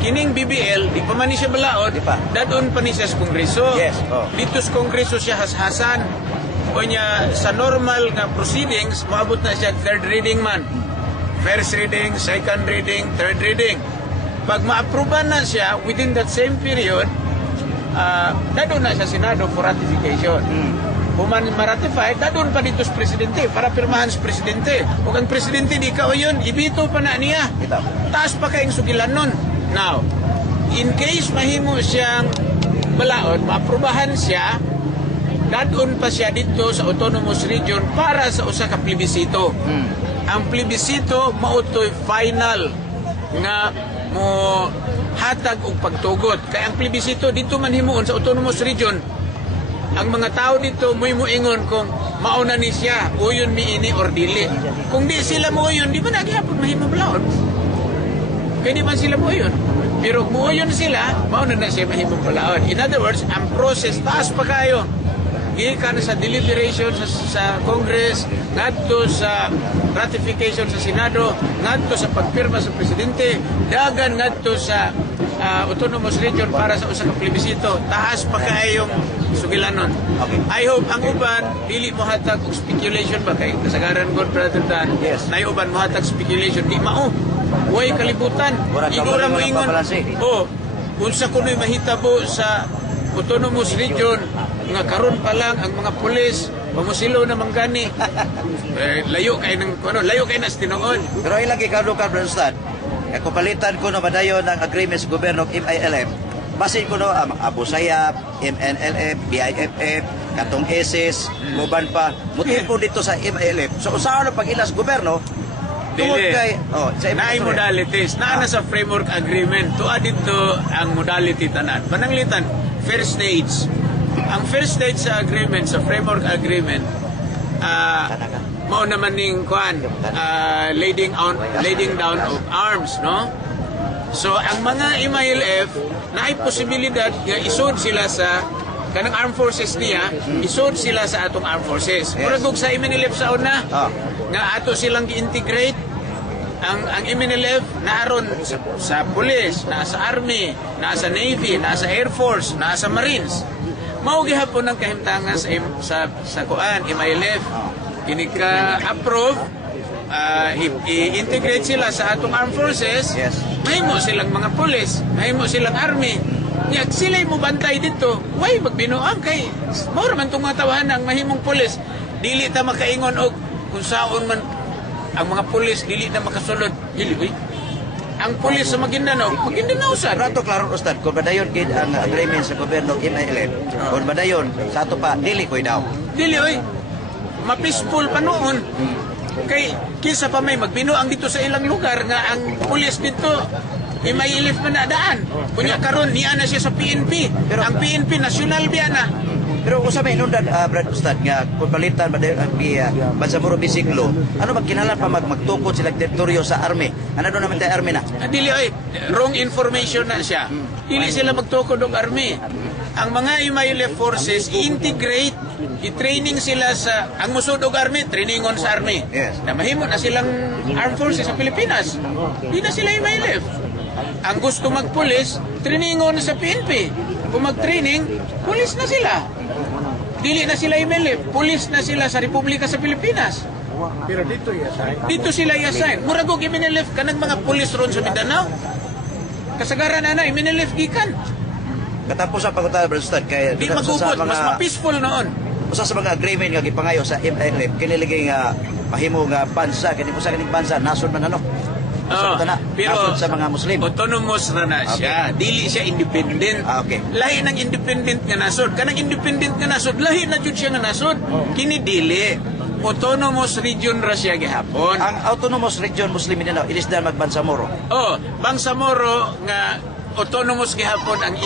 kining BBL, di pa man ni siya balaod, Di pa. dadon pa ni siya sa Kongreso. Yes, oh. Dito sa Kongreso siya hashasan. O niya, sa normal nga proceedings, maabot na siya third reading man. First reading, second reading, third reading. Pag ma-approvean na siya, within that same period, dadon na siya Senado for ratification. Kung ma-ratify, dadon pa dito sa Presidente para pirmahan sa Presidente. Kung ang Presidente di ka o yun, ibito pa na niya. Taas pa kayong sugilan nun. Now, in case mahimo siyang balaod, ma-aprobahan siya, dadon pa siya dito sa autonomous region para sa usa ka plebisito. Ang plebisito mautoy final nga mo hatag og pagtugot. Kaya ang plebisito dito man himuon sa autonomous region. Ang mga tao dito mo'y muingon kung mauna ni siya, uyon mi ini or dili. Kung di sila mo uyon, di ba nagyapon mahimo balaod? Kaya di man sila mo uyon. Pero kung uyon sila, mauna na siya mahimo balaod. In other words, ang process taas pa kayo. Gikan sa deliberation sa Congress, ngadto sa ratification sa Senado, ngadto sa pagpirma sa Presidente, dagan ngadto sa autonomous region para sa usa ka plebisito. Taas pa kayong sugilanon. Okay. I hope ang uban dili mo hatag og speculation ba kay kasagaran God brother Dan. Yes. Nay uban mo hatag speculation di mao. Way kalibutan. Murag Igura mo walang ingon. pabalanse. Oh, unsa kunoy mahitabo sa autonomous region nga karon pa lang ang mga pulis Pamusilo naman gani. Layo kay ng layo kay na sa tinuod. Pero ilang ikadukan, Brother Ustad, kapalitan ko na madayon ng agreement sa gobyerno ng MILF. Basin ko no, Abu Sayyaf, MNLF, BIFF, Katong ISIS, Muban pa, mutin po dito sa MILF. So, usahan na pag-ilas gobyerno, tungod kay, sa naay modalities, naa na sa framework agreement, tuwa dito ang modality tanan. Pananglitan, first stage. Ang first stage sa agreement, sa framework agreement, mao naman ning kuan, laying down of arms, no? So ang mga MILF naay posibilidad nga isod sila sa kanang armed forces niya, isod sila sa atong armed forces. Murag sa MNLF sa una nga ato silang gi-integrate ang MNLF naaron sa police, nasa army, nasa navy, nasa air force, nasa marines. Mao gihapon ang kahimtangan sa kuan MILF. Kini ka approve i-integrate sila sa atong armed forces. Mahimo silang mga police, mahimo silang army. Nya sila'y mo bantay dito. Way magbinuang kay mao man tong mga tawahan ang mahimong police. Dili ta makaingon og kung saon man ang mga police dili na makasulod. Dili uy. Ang pulis sa Maguindanao sa Rato klaro Ustad, kung badayon gid ang agreement sa gobyerno MILF, kung badayon sa ato pa dili koy daw. Dili oy. Mapeaceful pa noon. Kay kisa pa may magbinuang dito sa ilang lugar nga ang pulis dito MILF man na daan. Kunya karon niya na siya sa PNP. Pero ang PNP nasyonal biya na. Pero usa may inundan, Brad Ustad, nga kung palitan badayon ang Bangsamoro bisiklo, ano ba kinahanglan pa magtukod sila teritoryo sa army? Ano doon naman tayo army na? Dili oy, wrong information na siya. Dili sila magtukod og army. Ang mga MILF forces integrate, i-training sila sa ang musod og army, trainingon sa army. Na mahimo na silang armed forces sa Pilipinas. Di na sila MILF. Ang gusto magpulis, trainingon sa PNP. Kung mag-training, pulis na sila. Dili na sila MILF, pulis na sila sa Republika sa Pilipinas. Pero dito i-assign. Dito sila i-assign. Muragog MILF kanang mga pulis ron sa Mindanao. Kasagaran na MILF gikan. Katapos ang pagkutala, Brad Ustad, kaya Di magubot, mas ma-peaceful noon. Usa sa mga agreement nga gipangayo sa MILF, kiniligay nga mahimo nga bansa, kini usa kaning bansa, nasod man ano. Pero sa mga Muslim. Autonomous na siya. Dili siya independent. Lahi ng independent nga nasod. Kanang independent nga nasod, lahi na jud siya nga nasod. Kini dili. Autonomous region ra siya gihapon. Ang autonomous region Muslim Mindanao, ilis dahil mag-Bangsamoro. Bangsamoro nga autonomous gihapon ang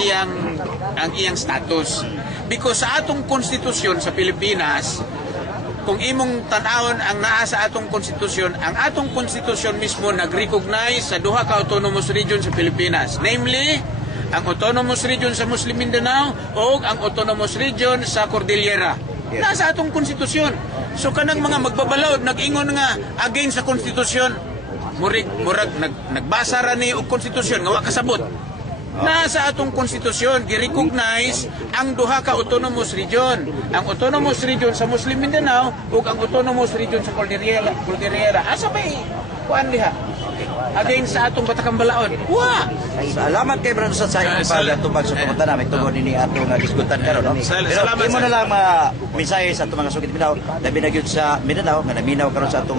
iyang status. Because sa atong konstitusyon sa Pilipinas, kung imong tanawon ang naa sa atong konstitusyon, ang atong konstitusyon mismo nag-recognize sa duha ka autonomous region sa Pilipinas. Namely, ang autonomous region sa Muslim Mindanao o ang autonomous region sa Cordillera. Nasa atong konstitusyon. So kanang mga magbabalaod, nag-ingon nga against sa konstitusyon. Murag nagbasa ra ni og konstitusyon nga wa kasabot. Nasa atong konstitusyon, gi-recognize ang duha ka autonomous region. Ang autonomous region sa Muslim Mindanao ug ang autonomous region sa Cordillera. Asa may kuan diha? Against sa atong Batakang Balaod. Wa! Salamat kay Brad Ustad sa iyong pagtubag sa pagpunta namin tungod nini atong diskutan karon, no? Pero imo na lang mensahe sa atong mga sugid Mindanao, labi na gyud sa Mindanao nga naminaw karon sa atong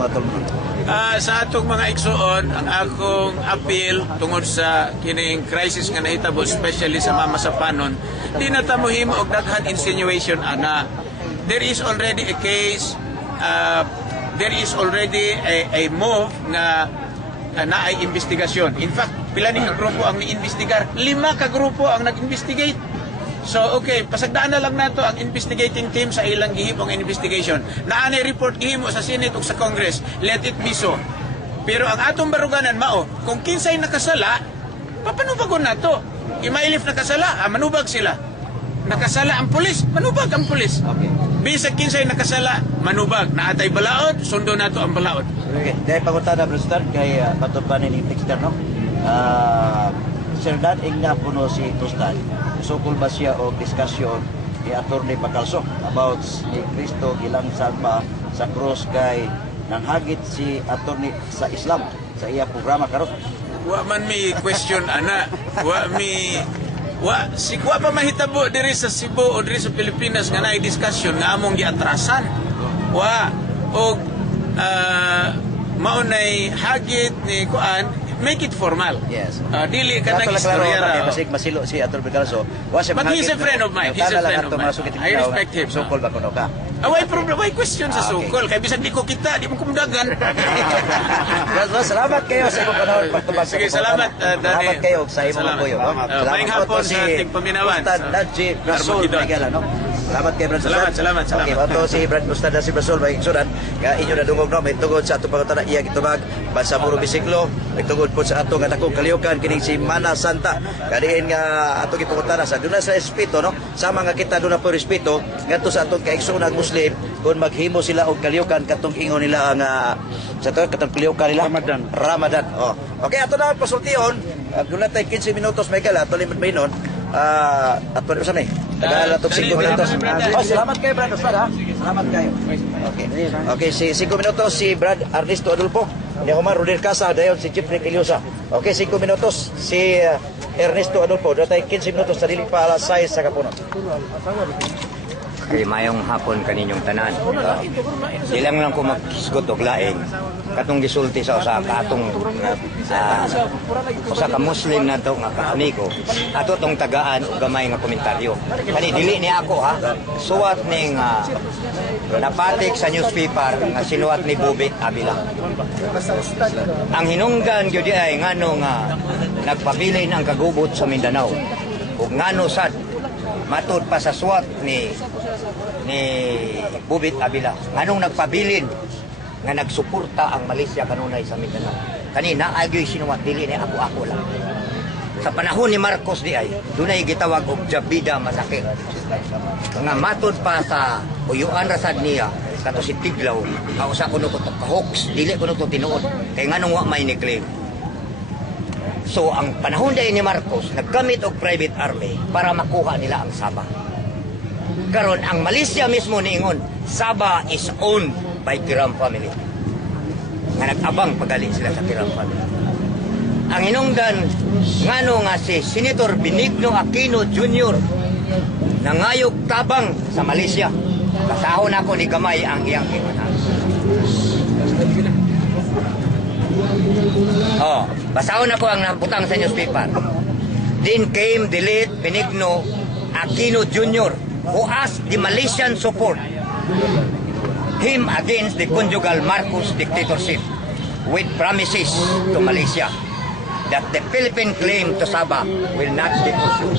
sa atong mga igsuon, ang akong appeal tungod sa kining crisis nga nahitabo, especially sa Mama sa Panon, di na ta mohimo og daghan insinuation ana. There is already a case, there is already a move na naay investigasyon. In fact, pila ni ka grupo ang ni-investigar? 5 ka grupo ang nag-investigate. So, okay, pasagdaan na lang nato ang investigating team sa ilang gihimong investigation. Naanay report gihimo sa Senate ug sa Congress. Let it be so. Pero ang atong baruganan mao, kung kinsay nakasala, papanubagon nato. MILF nakasala, manubag sila. Nakasala ang pulis, manubag ang pulis. Bisag kinsay nakasala, manubag. Naatay balaod, sundo nato ang balaod. Okay, dahil pagkutala, Brad Ustad, kay patupanin ni Texter, no? Sir Dan, igna puno si Tustad. Sukul ba siya o diskasyon ni Atty. Pacalso about ni Cristo gilangsad pa sa cross kay nanghagit si attorney sa Islam sa iya programa karon. Wa man mi question ana. Si kuha pa mahitabo diri sa Cebu o diri sa Pilipinas nga naay discussion nga among giatrasan. Og maunay hagit ni kuan, make it formal. Yes. Dili ka nang istorya ra. Basig masilo si Atul Bergalso. But he's a friend of mine. He's a friend of mine. I respect him. Sukol ba kuno ka? Why problem? Why question sa sukol? Kaya bisan di ko kita, di mo kumdagan. Salamat kayo sa imong panahon pagtubag. Sige, salamat, Dani. Salamat kayo sa imong puyo. Maayong hapon sa ating paminawan. Ustad Nadji Brasol Miguel, no? Salamat kay Brad Ustad. Salamat. Okay, wato si Brad Ustad si Brasol may sudan. Nga inyo na dungog no, may tugod sa atong pangutana iya gitubag bansa puro bisiklo, may tugod po sa atong dakong kaliukan kining si Mana Santa. Kadiin nga atong gipangutana sa duna sa respeto, no? Sama nga kita duna po respeto ngadto sa atong kaigsoon Muslim kung maghimo sila og kaliukan katong ingon nila ang sa to katong kaliukan nila Ramadan. Oh. Okay, ato na pasultihon. Duna tay 15 minutos Michael ato limit mainon. Ato na sa may. Tagal ato 5 minutos. Salamat kayo Brad Ustad ha. Salamat kayo. Okay. Okay, si 5 minutos si Brad Ernesto Adolfo. Ni Omar Roder Casa dayon si Chief Rick Iliosa. Okay, 5 minutos si Ernesto Adolfo. Duna tay 15 minutos sa dili pa alas 6 sa kapunon. Kay mayong hapon kaninyong tanan. Ilang lang ko magkisgot og laing. Katong gisulti sa usa ka atong usa ka Muslim na to nga kaamigo. Ato tong tagaan og gamay nga komentaryo. Kani dili ni ako ha. Suwat ning napatik sa newspaper nga sinuwat ni Bobit Abila. Ang hinungdan gyud ay ngano nga nagpabilin ang kagubot sa Mindanao. Ug ngano sad matud pa sa suwat ni Bobit Abila nganong nagpabilin nga nagsuporta ang Malaysia kanunay sa Mindanao. Kanina agyoy sinuwat dili ni ako lang. Sa panahon ni Marcos di ay dunay gitawag og Jabida Masakit. Nga matud pa sa uyuan rasad niya kato si Tiglaw nga usa kuno ko ka-hoax dili kuno to tinuod kay nganong wa may ni-claim. So ang panahon day ni Marcos naggamit og private army para makuha nila ang Sabah. Karon ang Malaysia mismo niingon, Sabah is owned by Tiram family. Nga nag-abang pagali sila sa Tiram family. Ang hinungdan ngano nga si Senator Benigno Aquino Jr. nangayog tabang sa Malaysia. Kasahon ako ni gamay ang iyang ingon. Basahon ako ang nabutang sa newspaper. Then came the late Benigno Aquino Jr. who asked the Malaysian support him against the conjugal Marcos dictatorship with promises to Malaysia that the Philippine claim to Sabah will not be pursued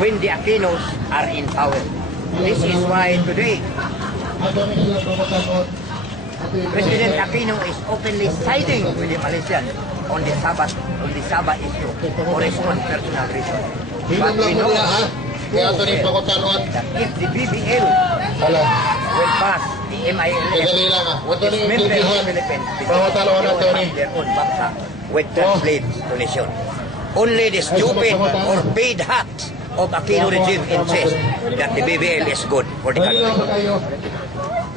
when the Aquinos are in power. This is why today President Aquino is openly siding with the Malaysians on the Sabah issue for his own personal reason. But we know that if the BBL will pass the MILF, its members of the Philippines, they will have their own bangsa with translate to nation. Only the stupid or paid hacks of Aquino regime insist that the BBL is good for the country.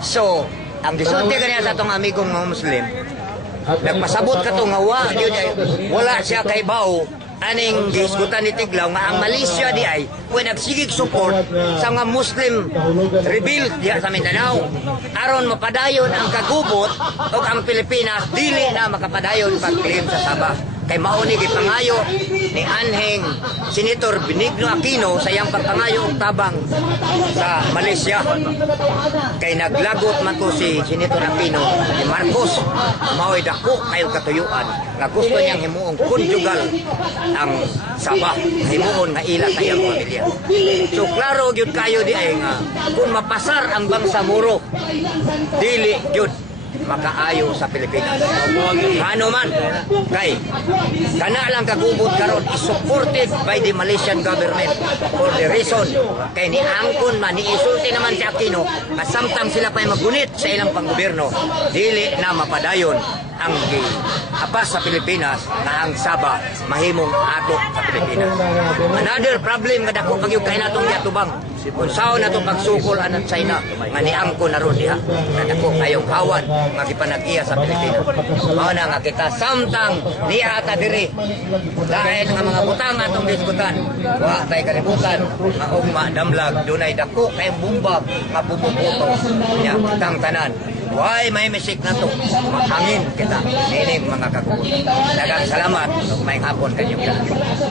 So, ang gisulti kaniya sa itong amigong mga Muslim, nagpasabot ka ito nga wala siya kay Bao, aning gisgutan ni Tiglaw nga ang Malaysia di ay kung nagsigig support sa mga Muslim rebel diya sa Mindanao aron mapadayon ang kagubot o ang Pilipinas dili na makapadayon pag-claim sa Sabah. Kay mauni gipangayo ni anheng Senator Benigno Aquino sa iyang pagpangayo og tabang sa Malaysia. Kay naglagot man to si Senator Aquino ni Marcos mao'y dako kayo katuyuan nga gusto niyang himuong conjugal ang Sabah, himuon nga ila sa iyang pamilya. So klaro gyud kayo di ay nga kung mapasar ang bangsa muro dili gyud makaayo sa Pilipinas. Ano man kay kana lang kagubot karon is supported by the Malaysian government for the reason kay ni angkon man ni isulti naman si Aquino kasamtang sila pa'y magunit sa ilang panggobyerno dili na mapadayon ang apas sa Pilipinas na ang Sabah mahimong ato sa Pilipinas. Another problem nga dako kag yung kay natong yatubang. Kung saan nato pagsukol anang China nga niangko na ron diha. Nadako kayong kawan nga gipanag-iya sa Pilipinas. Mao na nga kita samtang niya ata diri. Dahil nga mga butang atong diskutan. Wa tay kalibutan nga ugma damlag dunay dako kay bomba nga pupuputo nya tang tanan. Why may misik na to? Maghangin kita. Nining mga kagugutan. Dagang salamat. May hapon kanyong yan.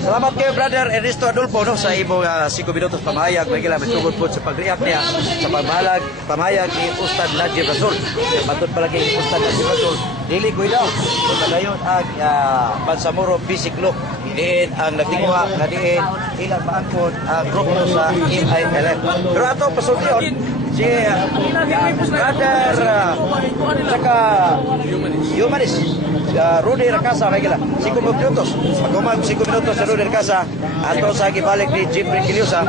Salamat kayo, Brother Ernesto Adolfo, no, sa imong 5 minutos pamahayag. May kailangan tungod po sa pag-react niya sa pamahayag ni Ustad Najib Razul. Matod palagi ni Ustad Najib Razul. Dili ko daw. Kung padayon ang Bansamoro Basic Law. Diin ang nagtinguha na diin ilang maangkod ang grupo sa MILF. Pero ato pasultiyon, si Brother saka Humanis Rudy Racasa may kila 5 minutos pagkumag 5 minutos sa Rudy Racasa ato sa gibalik ni Jim Riquiliosa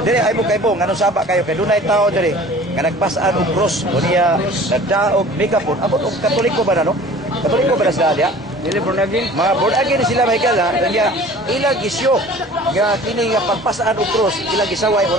dili ay mo kaybo nganong saba kayo kay dunay tao diri nga nagpasan og cross o niya nagdaog megapon abot og katoliko ba na no katoliko ba na sila dia dili born again mga born again sila may kala kanya ilang isyo nga kini nga pagpasaan og cross ilang gisaway o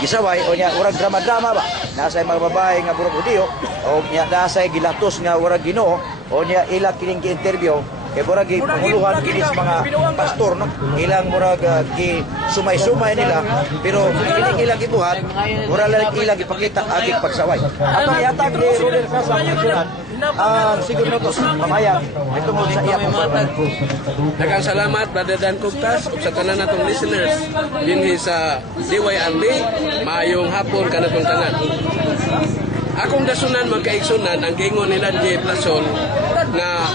gisaway o niya urag drama ba nasa mga babae nga burog udiyo o niya nasa gilatos nga urag Ginoo o niya ilang kining gi-interview kay murag gipanguluhan kini sa mga pastor no ilang murag gi sumay-sumay nila pero kining ilang gibuhat murag lang ilang gipakita agig pagsaway atong yatag ni Rudy Racasa ang 5 minutos pamahayag itungod sa iya pagpatag. Daghang salamat Brother Dan Cugtas ug sa tanan natong listeners dinhi sa DYRD. Maayong hapon kanatong tanan. Akong dasunan magkaigsunan ang gingon ni Najib Razul na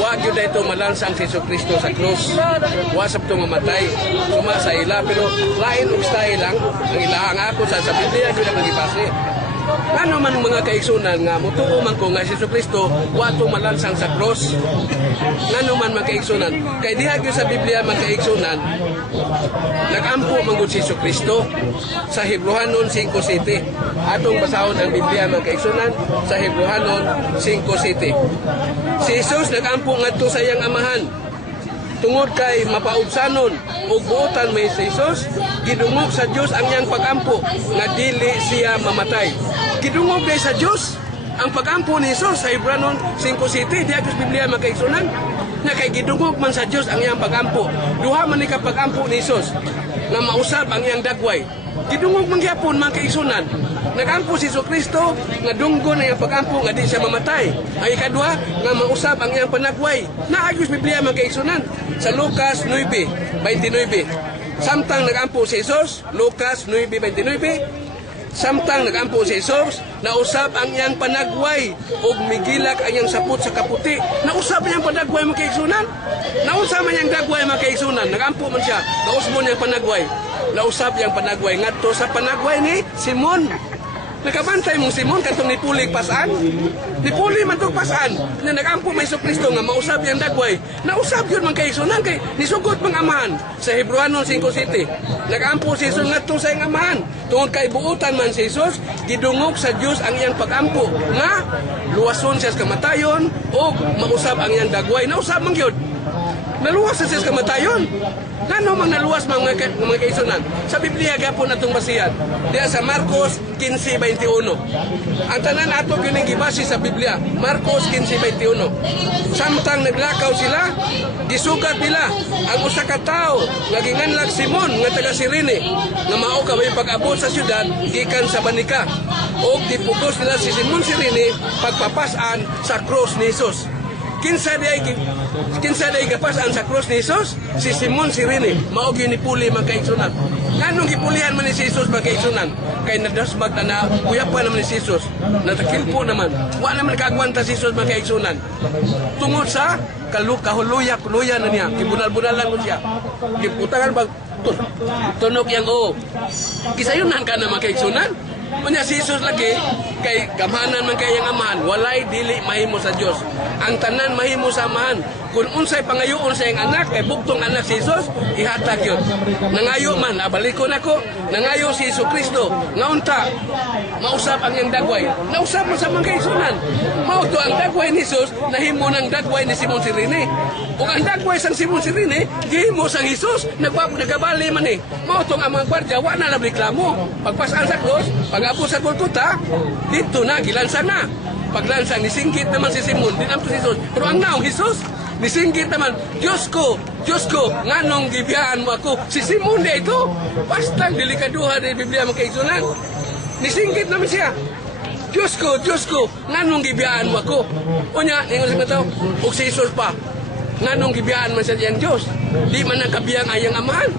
wa gyud dayto malansang si Jesucristo sa krus. Wa sabto mamatay suma sa ila pero lain og style lang ang ilahang ako sa Biblia gyud ang gibase. Ano man mga kaigsunan nga mutuo man ko nga si Jesucristo wa to malansang sa cross. Ngano man mga kaigsunan kay diha gyud sa Biblia mga kaigsunan nagampo man gud si Jesucristo sa Hebrehanon 5:7. Atong basahon ang Biblia mga kaigsunan sa Hebrehanon 5:7. Si Jesus nagampo ngadto sa iyang amahan tungod kay mapaubsanon ug buotan may si Jesus gidungog sa Dios ang iyang pagampo nga dili siya mamatay. Gidungog kay sa Dios ang pagampo ni Jesus sa Hebrehanon 5:7 diha sa Biblia makaigsunan nga kay gidungog man sa Dios ang iyang pagampo. Duha man ni ka pagampo ni Jesus nga mausab ang iyang dagway. Gidungog man gyapon man kaigsunan. Nagampo si Jesucristo nga dunggo na iyang pagampo nga di siya mamatay. Ang ikaduha nga mausab ang iyang panagway. Naagos Biblia man kaigsunan sa Lucas 9:29. Samtang nagampo si Jesus, Lucas 9:29. Samtang nagampo si Jesus, nausab ang iyang panagway ug migilak ang iyang sapot sa kaputi. Nausab ang iyang panagway man kaigsunan. Nausab ang iyang dagway man kaigsunan. Nagampo man siya, nausmo niyang panagway. Nausab yang panagway ngadto sa panagway ni Simon. Nakabantay mong Simon katong nipuli pasan. Nipuli man tong pasan na nagampo may Jesucristo nga mausab yang dagway. Nausab yun man kaigsunan kay nisugot mang amahan sa Hebrehanon 5:7. Nagampo si Jesus ngadto sa iyang amahan. Tungod kay buutan man si Jesus, gidungog sa Dios ang iyang pagampo nga luwason siya sa kamatayon o mausab ang iyang dagway. Nausab man gyud. Naluwas sa siya sa kamatayon. Ngano mang naluwas mga kaigsunan? Sa Biblia gapon atong basihan. Diya sa Marcos 15:21. Ang tanan ato kining gibase sa Biblia, Marcos 15:21. Samtang naglakaw sila, gisugat nila ang usa ka tawo nga ginganlag Simon nga taga Cirene nga mao ka may pag-abot sa syudad gikan sa Banika. Og dipugos nila si Simon Cirene pagpapasan sa cross ni Jesus. Kinsa day gapasan sa cross ni Jesus? Si Simon Cirene, mao gyud nipuli man kaigsunan. Nganong gipulihan man ni si Jesus man kaigsunan? Kay nadasmag na uyapan naman ni si Jesus. Natakilpo naman. Wa naman kaagwanta si Jesus man kaigsunan. Tungod sa kahuluya na niya, gibunal-bunalan ko siya. Giputangan pag tunog yang o. Kisayunan ka na man kaigsunan. Unya si Jesus lagi kay gamanan man kay ang amahan, walay dili mahimo sa Dios. Ang tanan mahimo sa amahan. Kung unsay pangayoon sa iyang anak, kay bugtong anak si Jesus, ihatag yun. Nangayo man, abalikon ako, nangayo si Jesu Kristo, ngaunta, mausap ang iyang dagway. Nausap mo sa mga kaisunan. Mauto ang dagway ni Jesus, nahimo ng dagway ni Simon Sirene. O ang dagway sang Simon Sirene, gihimo sang Jesus, nagabali man eh. Mauto ang mga gwardya, wala na reklamo. Pagpasaan sa krus, pag-apo sa Golgotha, dito na, gilansan na. Paglansang, nisinggit naman si Simon, dinampo si Jesus. Pero ang naong Jesus, nisinggit naman, Diyos ko, nganong gibiyaan mo ako? Si Simon na ito, bastang delikaduha ng Biblia mga kaisunan. Nisinggit naman siya, Diyos ko, nganong gibiyaan mo ako? O niya, ningon sa mga tao, o si Jesus pa, nganong gibiyaan man sa diyang Diyos? Di man nagkabiyang ayang amahan.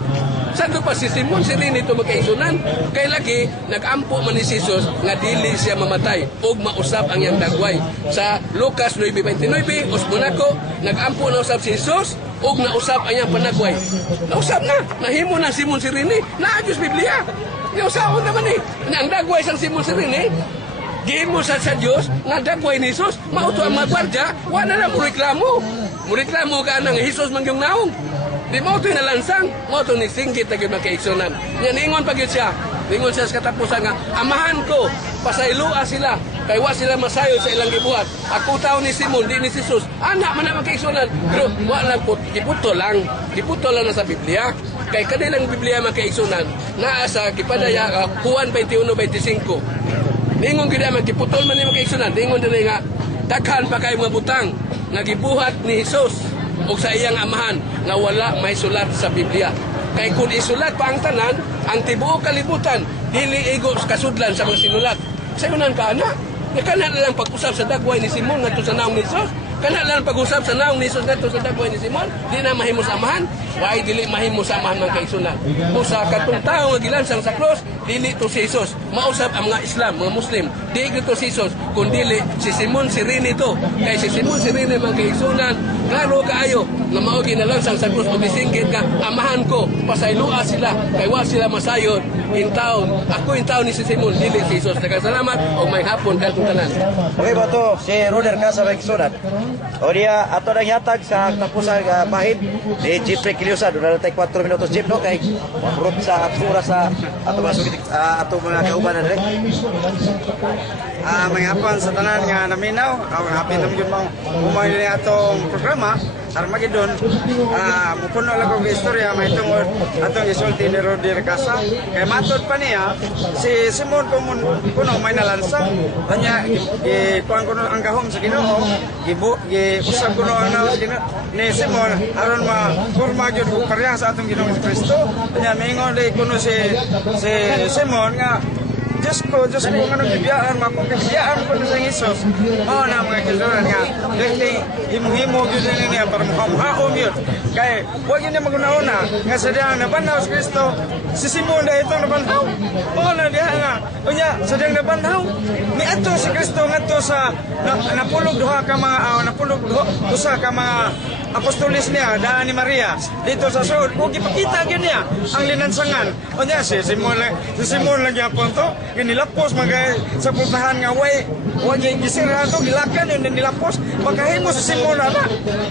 Saan pa si Simon Sirene ito magkaisunan? Kay lagi, nag-ampo man ni Jesus nga dili siya mamatay o mausap ang iyang dagway. Sa Lucas 9:29, Osmonako, nag-ampo na usap si Jesus o nausap ang iyang panagway. Nausap na, nahimo na Simon Sirene, naayos Biblia. Nausapon naman eh. Ang dagway sang Simon Sirene, gihimo sa Diyos, nga dagway ni Jesus, mauto ang mga gwardya, wala na mo reklamo. Mureklamo ka ng Jesus mangyong naong. Di mo ito nalansang, mo ito nisinggit na yung magkaiksunan. Yan, ingon pag siya. Ingon siya sa katapusan nga, amahan ko, pasailua sila, kay wa sila masayo sa ilang gibuhat. Ako tao ni Simon, di ni Jesus. Anak man na magkaiksunan. Pero wala lang po, giputo lang na sa Biblia. Kay kanilang Biblia magkaiksunan, naa sa kipadaya, Juan 21:25. Ingon gina magkiputol man ni magkaiksunan. Ingon din nga, daghan pa kayo mga butang, nga gibuhat ni Jesus o sa iyang amahan nga wala may sulat sa Biblia. Kay kung isulat pa ang tanan, ang tibuok kalibutan, dili igo kasudlan sa mga sinulat. Sa yunan ka, anak, kana na lang pag-usap sa dagway ni Simon ngadto sa naong ni Jesus. Kana lang pag-usap sa naong ni Jesus ngadto sa dagway ni Simon, di na mahimo sa amahan. Why dili mahimo sa amahan ng kaisunan? Kung sa katong tao nga gilansang sa cross, dili to si Jesus. Mausap ang mga Islam, mga Muslim. Dili to si Jesus, kung dili si Simon Sirene to. Kay si Simon Sirene mga kaisunan, klaro kaayo nga mao ginalansang sa cross ug gisinggit nga amahan ko, pasaylua sila kay wa sila masayod in town. Ako in town ni si Simon, dili si Jesus. Nagkasalamat o may hapon kadtong tanan. Okay ba to? Si Roder Casa magkaisunan. O diya, ato nang yatag sa tapusan bahin ni Jeffrey Kiliosa. Doon na tayo 4 minutos jeep, no? Kay mabrot sa aksura sa ato mga kauban na direct. May hapon sa tanan nga naminaw, happy naman yun mo umayon na atong programa, Armageddon. Mupuno lang kong istorya, may tungod atong isulti ni Roder Casa. Kaya matod pa niya, si Simon kuno may nalansang, kanya ikuhan kuno ang gahom sa Ginoo, usap kuno ang naos ni Simon, aron ma-forma yun kung pareha sa atong Ginoong Kristo. Kanya maingon din kuno si Simon nga, Diyos ko, anong bibiyaan, mapagkabiyaan ko na sa Jesus. Oo na mga kasuran nga, dahil himo-himo yun niya para muhaom yun. Kaya, huwag yun niya maguna-una, nga sadyang nabanhaw sa Kristo, si Simon na itong nabanhaw. Oo na diha nga, o niya, sadyang nabanhaw. Ni ato si Kristo nga to sa napulog duha ka mga apostolis niya, daan ni Maria, dito sa suod. Kung ipakita yun niya, ang linansangan. O niya, si Simon lang yapon to, ginilapos, sa puntahan nga, wag gisirahan to, gilakan yun, nilapos, magkahimo si Simon na.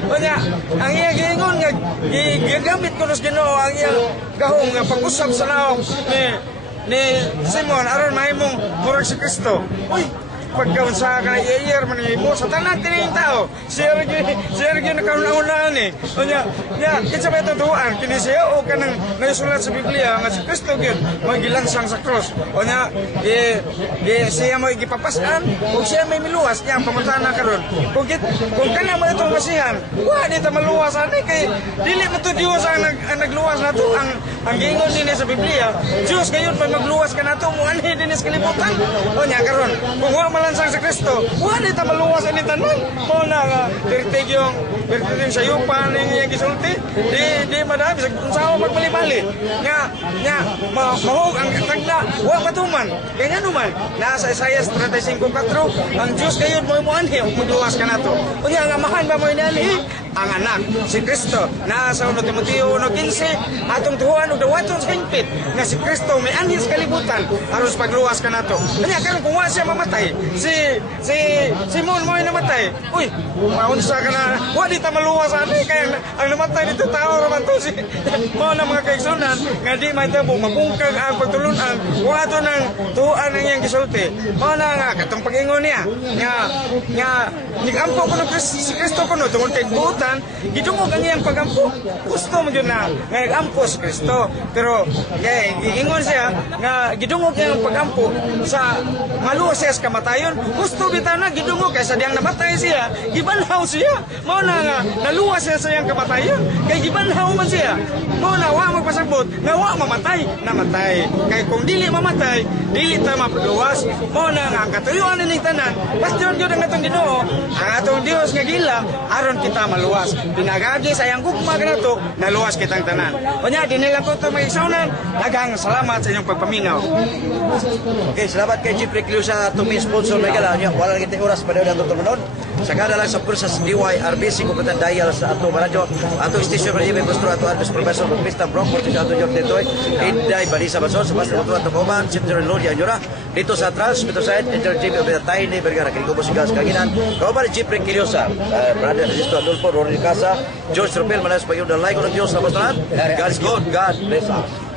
O niya, ang iya giingon nga, gigamit ko nos Ginoo, ang iya gahong nga pag-usap sa naong ni Simon, aron mahimong murag si Kristo. Uy, pagkaunsa ka na iyer man mo sa tanan tining tao siya rin nakauna-unaan eh o niya kitsa may tutuan kini siya o kanang nasulat sa Biblia nga si Kristo gyud magilansang sa cross o niya siya mo igipapasan o siya may miluwas niya pamutana karon kung kana mo itong masihan wa di ta maluwas ani kay dili mo to Dios ang nagluwas nato ang gingon din sa Biblia Dios gayon pa magluwas ka nato mo ani din sa kalibutan o niya karon kung wa malansang sa Kristo, wala ta maluwas ani tanan. Mo na nga pertigyong sa yupan ning iyang gisulti. Di madami sa unsaon magpalibali. Nga mahog ang tagna, wa matuman. Kaya nga naman, nasa Isaiah 35:4, ang Dios gayon mo anhi ug muduwas ka nato. Unya nga mahan ba mo inali? ang anak, si Kristo. Na sa 1 Timoteo 1:15, atong tuhuan og dawaton sa hingpit nga si Kristo may anhis kalibutan aron sa pagluwas kanato. Kanya karon kung wa siya mamatay, si Simon mo namatay. Uy, maunsa ka na, wa di ta maluwas ani kay ang namatay dito tao raman to si mo na mga kaigsunan nga di may tabo mapungkag ang pagtulunan kung ato nang tuhuan ang iyang gisulti. Mo na nga katong pag-ingon niya nga nigampo ko si Kristo kuno tungod kay butan gidungog ang iyang pagampo. Gusto mo yun na nga nagampo si Kristo pero giingon siya nga gidungog ang pagampo sa maluwas siya sa kamatayon. Gusto bitaw na gidungog kaysa diyang namatay siya gibanhaw siya. Mo na nga naluwas siya sa iyang kamatayon kay gibanhaw man siya. Mo na wa magpasabot nga wa mamatay namatay kay kung dili mamatay dili ta mapaluwas. Mo na nga ang katuyuan ni tanan bastion gyud ang atong Ginoo ang atong Dios nga gila aron kita maluwas. Pinagagi sa iyang gugma kanato naluwas kitang tanan. Unya dinhi lang ko to maigsunan. Daghang salamat sa inyong pagpaminaw. Okay, salamat kay Chief Reclusa to may sponsor may gala niya. Wala kita oras pa daw ang tutunon. Sagada lang sa pursas DYRBC kumputan dial sa ato radyo. Ato station pa may gusto ato Arbis Professor Pista Bronco sa ato York Detoy. Inday Balisa Bason sa basta ato ato Oman Chief General Lodi Anyura. Dito sa transmitter side Engineer Jimmy Obeda Tiny Vergara kay Kubo Sigas Kaginan. Kauban Chief Reclusa Brother Registro Adolfo Rory Casa George Ropel Manas Payuda Like on Dios sa basta. God's good. God bless us.